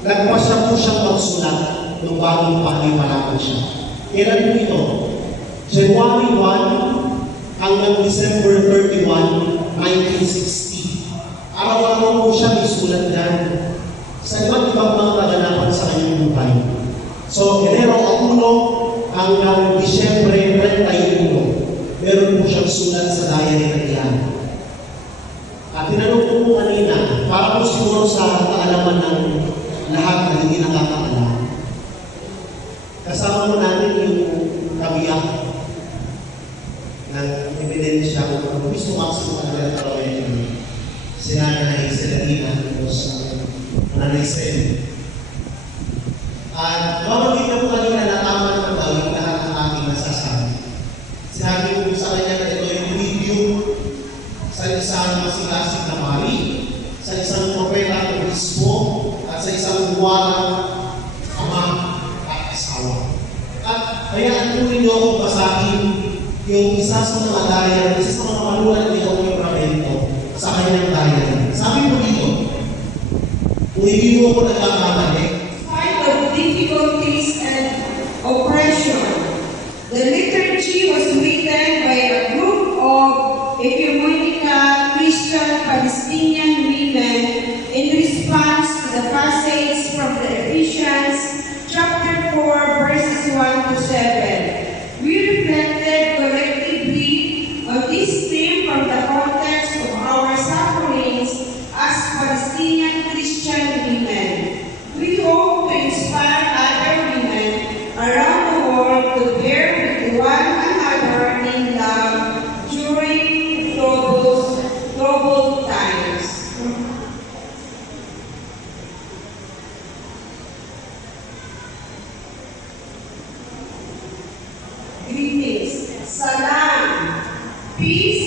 nagpasya po siyang magsulat nung bagong pangay pa lamang siya. Kailan po ito? January 1 hanggang December 31, 1960. Araw-araw po siya may sulat dyan sa iba't ibang mga kaganapan sa kanyang buhay. So, Enero 1 hanggang Disyembre 31, meron po siyang sulat sa diary na iyan. At tinanong ko po kanina, para po siguro sa kaalaman ng lahat na hindi nakakaalam. Kasama mo namin yung kabiyak ng ebidensya kung gusto makasama ka ng talawayan yun. Sinanay Seladina, tapos Nanay Sen. At babagin na po kanina na tama na ba yung lahat ng aking nasasabi. Sinabi ko po sa kanya na ito yung review sa isang masigasig na mari, sa isang propeta ng Bispo, at sa isang buwarang ama at asawa. At hayaan po ninyo akong basahin yung isa sa mga diary, isa sa mga manulat ni Dr. Ramento sa kanyang diary. Sabi po dito, kung hindi mo ako nagkakamali, spite of difficulties and oppression, the liturgy was written by a group of ecumenical Christian Palestinian women in response to the passage from the Ephesians chapter 4 verses 1 to 7. We reflected collectively on this theme from the context of our sufferings as Palestinian Christian women. We hope to inspire other women around the world to bear with one another in love during troubled times. Greetings. Salam. Peace